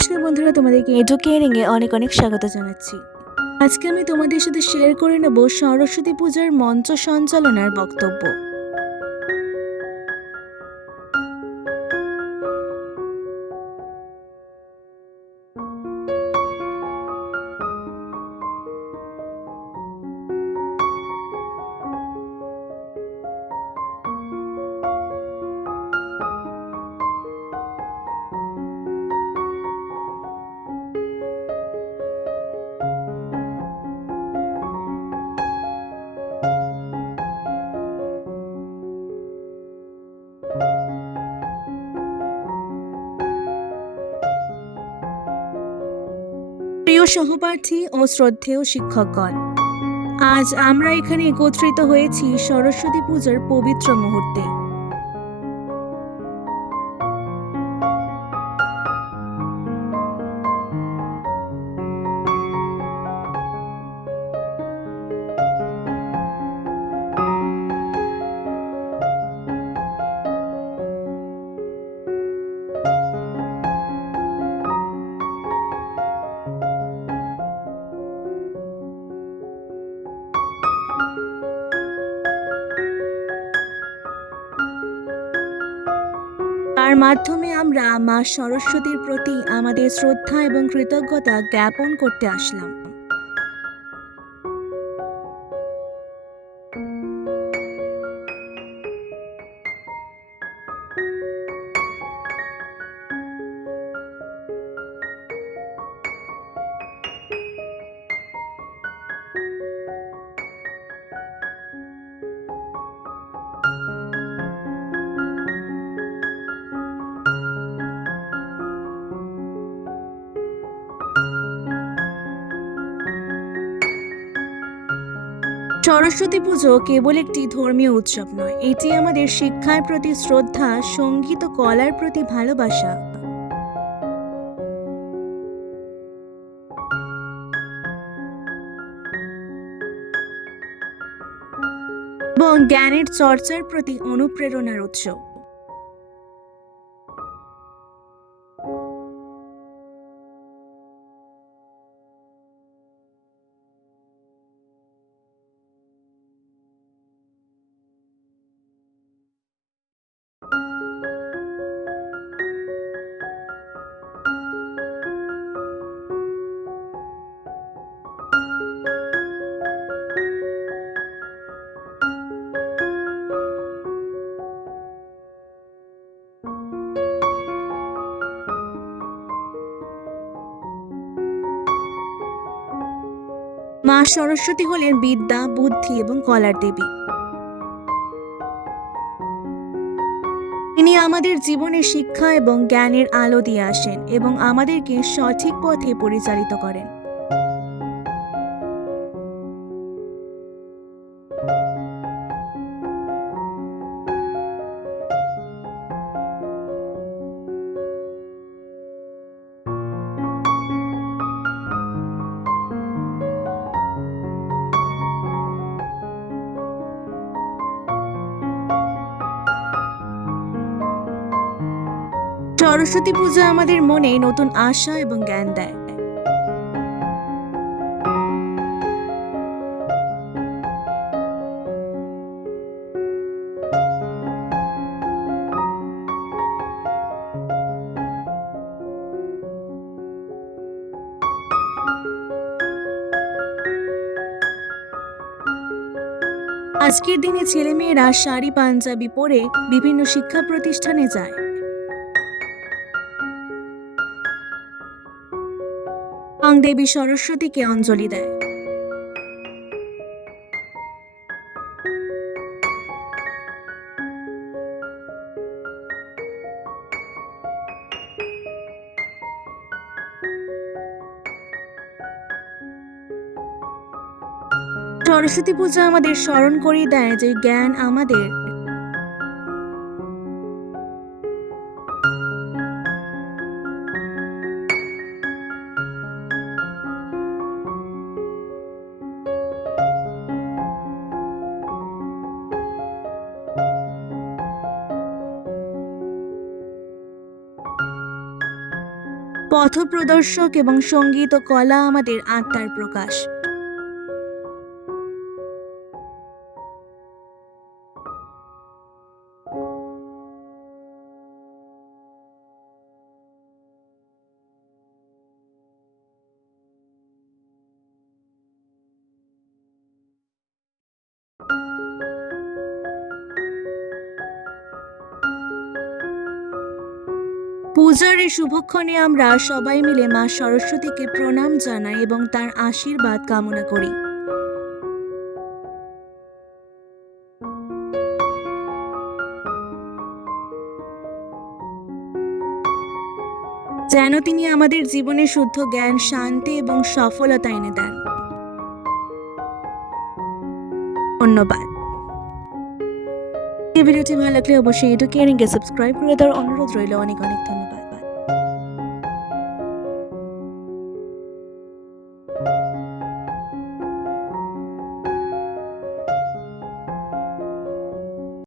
নমস্কার বন্ধুরা, তোমাদেরকে এডুকেয়ারিং এ অনেক অনেক স্বাগত জানাচ্ছি। আজকে আমি তোমাদের সাথে শেয়ার করে নেব সরস্বতী পূজার মঞ্চ সঞ্চালনার বক্তব্য। প্রিয় সহপাঠী ও শ্রদ্ধেয় শিক্ষকগণ, আজ আমরা এখানে একত্রিত হয়েছি সরস্বতী পূজার পবিত্র মুহূর্তে। তার মাধ্যমে আমরা মা সরস্বতীর প্রতি আমাদের শ্রদ্ধা এবং কৃতজ্ঞতা জ্ঞাপন করতে আসলাম। সরস্বতী পুজো কেবল একটি ধর্মীয় উৎসব নয়, এটি আমাদের শিক্ষার প্রতি শ্রদ্ধা, সঙ্গীত ও কলার প্রতি ভালোবাসা এবং জ্ঞানের চর্চার প্রতি অনুপ্রেরণার উৎস। মা সরস্বতী হলেন বিদ্যা, বুদ্ধি এবং কলার দেবী। তিনি আমাদের জীবনে শিক্ষা এবং জ্ঞানের আলো দিয়ে আসেন এবং আমাদেরকে সঠিক পথে পরিচালিত করেন। সরস্বতী পূজা আমাদের মনে নতুন আশা এবং জ্ঞান দেয়। আজকের দিনে ছেলেমেয়েরা শাড়ি পাঞ্জাবি পরে বিভিন্ন শিক্ষা প্রতিষ্ঠানে যায় এবং দেবী সরস্বতীকে অঞ্জলি দেয়। সরস্বতী পূজা আমাদের স্মরণ করিয়ে দেয় যে জ্ঞান আমাদের পথপ্রদর্শক এবং সঙ্গীত ও কলা আমাদের আত্মার প্রকাশ। পূজার এই শুভক্ষণে আমরা সবাই মিলে মা সরস্বতীকে প্রণাম জানাই এবং তার আশীর্বাদ কামনা করি। যেন তিনি আমাদের জীবনে শুদ্ধ জ্ঞান, শান্তি এবং সফলতা এনে দেন। ধন্যবাদ। এই ভিডিওটি ভালো লাগলে অবশ্যই এডুকেয়ারিংকে সাবস্ক্রাইব করে দেওয়ার অনুরোধ রইল। অনেক অনেক ধন্যবাদ।